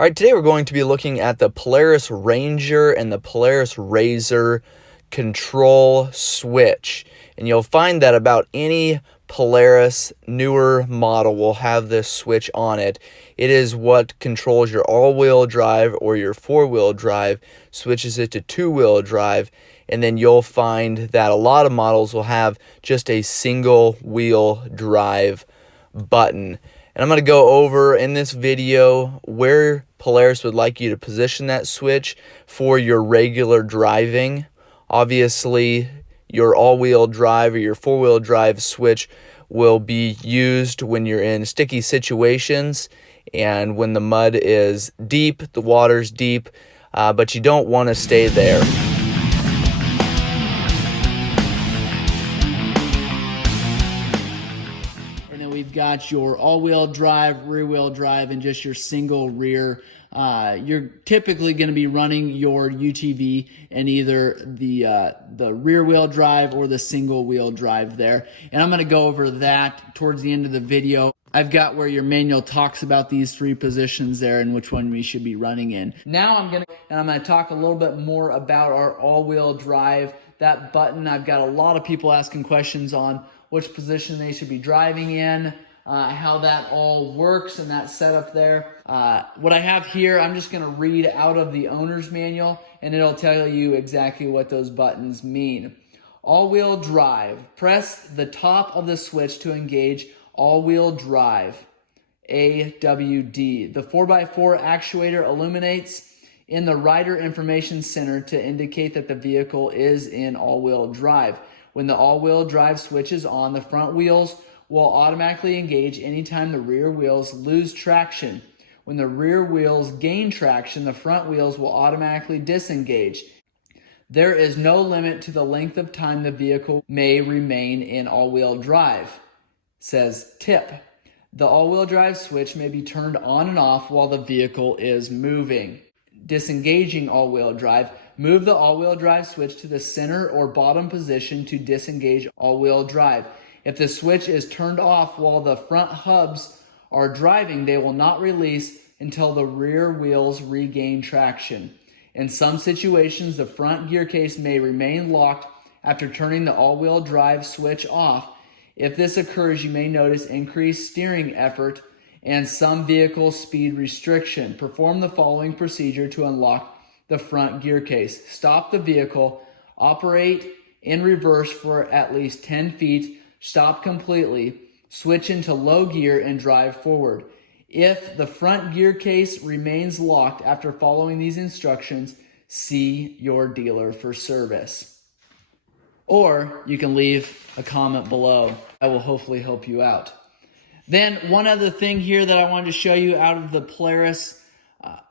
All right, today we're going to be looking at the Polaris Ranger and the Polaris RZR control switch. And you'll find that about any Polaris newer model will have this switch on it. It is what controls your all-wheel drive or your four-wheel drive, switches it to two-wheel drive, and then you'll find that a lot of models will have just a single wheel drive button. And I'm going to go over in this video where Polaris would like you to position that switch for your regular driving. Obviously, your all-wheel drive or your four-wheel drive switch will be used when you're in sticky situations and when the mud is deep, the water's deep, but you don't want to stay there. We've got your all-wheel drive, rear-wheel drive, and just your single rear. You're typically going to be running your UTV in either the rear-wheel drive or the single-wheel drive there. And I'm going to go over that towards the end of the video. I've got where your manual talks about these three positions there and which one we should be running in. Now I'm going to talk a little bit more about our all-wheel drive. That button, I've got a lot of people asking questions on which position they should be driving in, how that all works and that setup there. What I have here, I'm just going to read out of the owner's manual and it'll tell you exactly what those buttons mean. All-wheel drive. Press the top of the switch to engage all-wheel drive. AWD. The 4x4 actuator illuminates in the rider information center to indicate that the vehicle is in all-wheel drive. When the all-wheel drive switch is on, the front wheels will automatically engage anytime the rear wheels lose traction. When the rear wheels gain traction, the front wheels will automatically disengage. There is no limit to the length of time the vehicle may remain in all-wheel drive. Says tip. The all-wheel drive switch may be turned on and off while the vehicle is moving. Disengaging all-wheel drive. Move the all-wheel drive switch to the center or bottom position to disengage all-wheel drive. If the switch is turned off while the front hubs are driving, they will not release until the rear wheels regain traction. In some situations, the front gear case may remain locked after turning the all-wheel drive switch off. If this occurs, you may notice increased steering effort and some vehicle speed restriction. Perform the following procedure to unlock the front gear case. Stop the vehicle, operate in reverse for at least 10 feet, stop completely, switch into low gear and drive forward. If the front gear case remains locked after following these instructions, see your dealer for service. Or you can leave a comment below. I will hopefully help you out. Then one other thing here that I wanted to show you out of the Polaris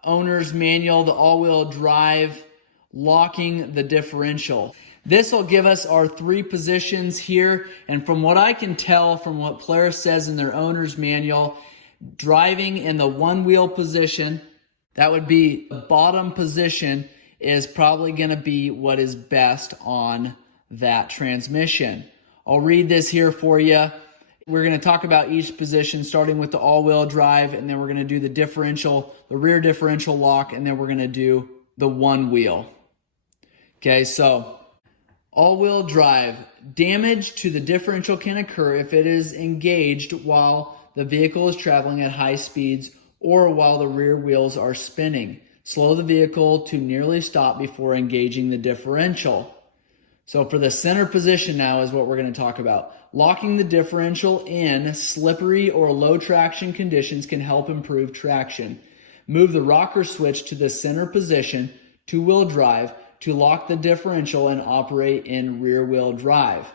owner's manual, the all-wheel drive, locking the differential. This will give us our three positions here, and from what I can tell from what Polaris says in their owner's manual, driving in the one-wheel position, that would be the bottom position, is probably going to be what is best on that transmission. I'll read this here for you. We're going to talk about each position, starting with the all-wheel drive, and then we're going to do the differential, the rear differential lock, and then we're going to do the one wheel. Okay, so all-wheel drive. Damage to the differential can occur if it is engaged while the vehicle is traveling at high speeds or while the rear wheels are spinning. Slow the vehicle to nearly stop before engaging the differential. So for the center position now is what we're going to talk about. Locking the differential in slippery or low traction conditions can help improve traction. Move the rocker switch to the center position, two-wheel drive, to lock the differential and operate in rear-wheel drive.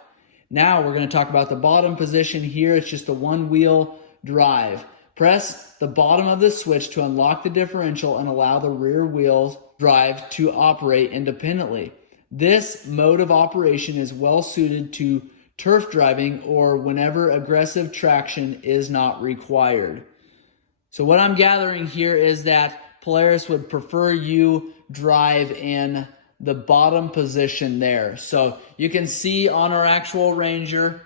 Now we're going to talk about the bottom position here. It's just a one-wheel drive. Press the bottom of the switch to unlock the differential and allow the rear wheels drive to operate independently. This mode of operation is well suited to turf driving or whenever aggressive traction is not required. So what I'm gathering here is that Polaris would prefer you drive in the bottom position there. So you can see on our actual Ranger,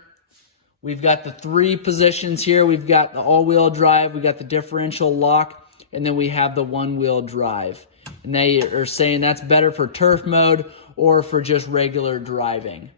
we've got the three positions here. We've got the all-wheel drive, we've got the differential lock, and then we have the one-wheel drive. And they are saying that's better for turf mode or for just regular driving.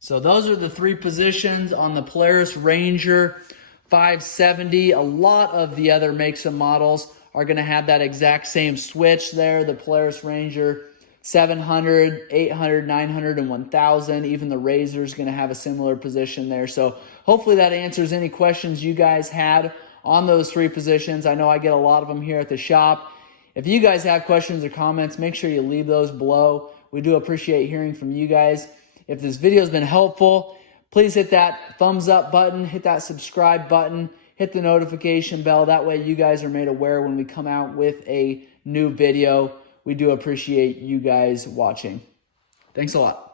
So those are the three positions on the Polaris Ranger 570. A lot of the other makes and models are going to have that exact same switch there. The Polaris Ranger 700, 800, 900, and 1000. Even the RZR is going to have a similar position there. So hopefully that answers any questions you guys had on those three positions. I know I get a lot of them here at the shop. If you guys have questions or comments, make sure you leave those below. We do appreciate hearing from you guys. If this video has been helpful, please hit that thumbs up button, hit that subscribe button, hit the notification bell. That way you guys are made aware when we come out with a new video. We do appreciate you guys watching. Thanks a lot.